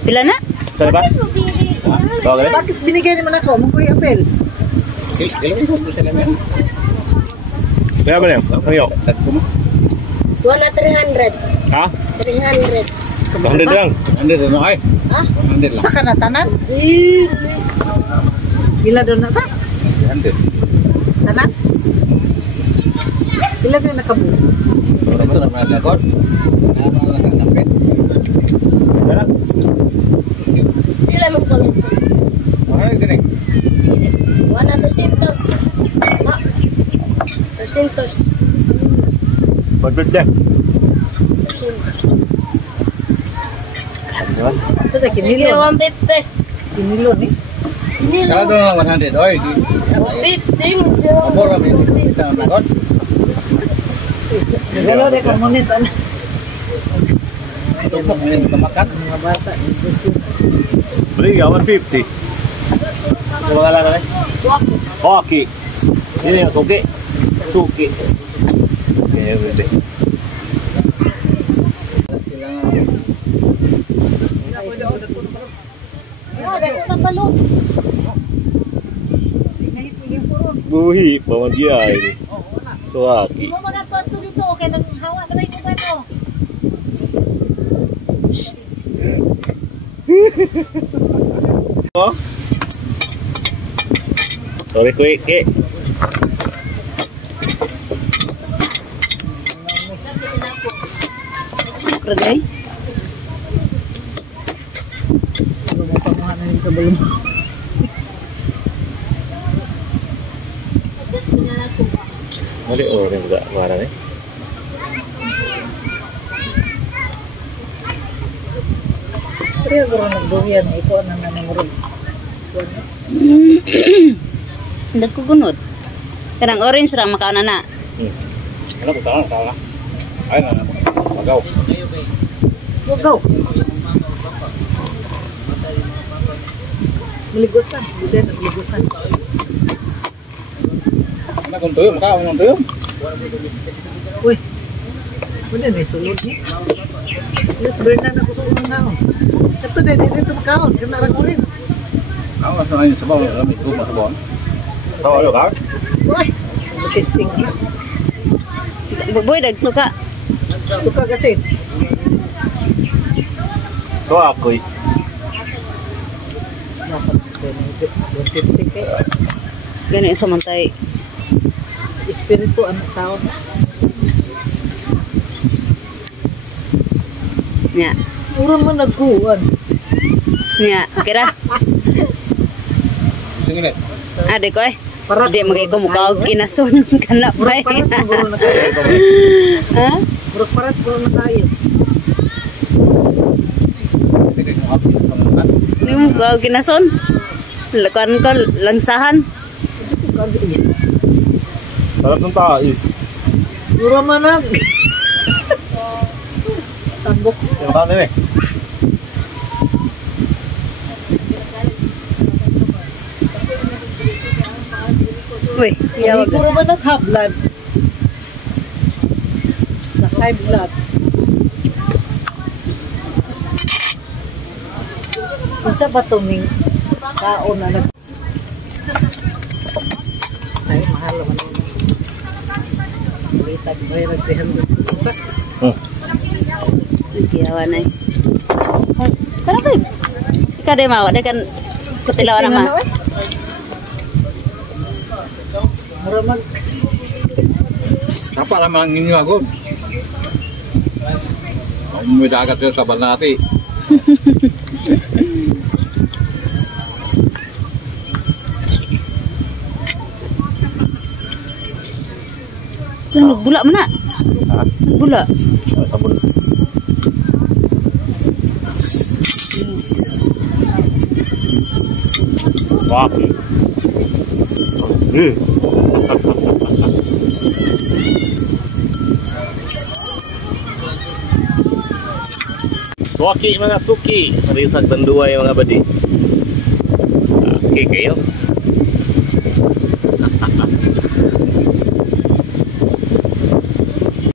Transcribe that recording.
Pila na? Saan ba? Bakit binigay naman ako? Mungkoy apel. Ilan ko sila na yan? Kaya ba na yan? Ang iyo? Wala 300. Ha? 300. 100 lang. 100 lang ay. Ha? 100 lang. Sa kanatanan? Bila doon na ta? 100. Tanan? Bila doon nakabuo? Ito na mga lagod. Dala? Sila mo pala. Ano yung tinig? Wala 200. Ma. 200. Budbud dyan. 200. Sa ta Sige, kinilo. 150. Kinilo ni. Sala doon lang 100. Oy, 150. mabor kami. Kita na lagod. Galo de kamunit ana. Ito po kami kamakan. Mga bata. Beli ka, 150. Sa mga lang eh? Suwaki. Suki. Ini yang suki. Suki. Okay, everyday. Buhi, paman dia ini. Suki. Oh. Sorry quick, ke. Kerday. Pamuhan na yung kabulong. Mali orang juga marah nih. Pero guro nagduyan ito ang nananurog. Ndak ko gunot. Kanang orange ra makaon na. Ano ko tawa. Ay na. Magaw. Go. Meligutan, udah meligutan. Ano kung tuyo, makaw ng tuyo? Uy. Udah nih sulod ni. Yes, berenang aku suruh mengaun. Satu deh itu makaon kena orang kulit. Ako nga sa sabaw, lamig ko masabon. Sabaw ayo ka? Uy, testing. Boy dag suka. Suka kasi. So ako Gani sa mantay. Espiritu anak tao. Nya. Urang man nagkuhan. Nya, kira. Sige net. Ade ko eh. Para Di magay ko mukha og kinason kana pa. Guru na kayo. Ha? Buruk parat guru na kayo. Tigay mo ako ng pangalan. Di mo mukha og kinason. Lakuan ko langsahan. Sarap ng tayo. Guru man nag. Tambok. Yung kanin eh. Uy, yawag. Guru man nag high blood. Sa high blood. Unsa ba to ning kaon na nag ay mahal man ni tag bayad 300. Kiyawan ay. Kana kay. Ika de mawa de kan kutilaw na ma. Mura mag Apa naman ang inyo agad? May dagat yun sa Balnati. Bula man na. Ha? Bula. Sabon. Waki. Swaki mga suki. Risag tanduay mga badi.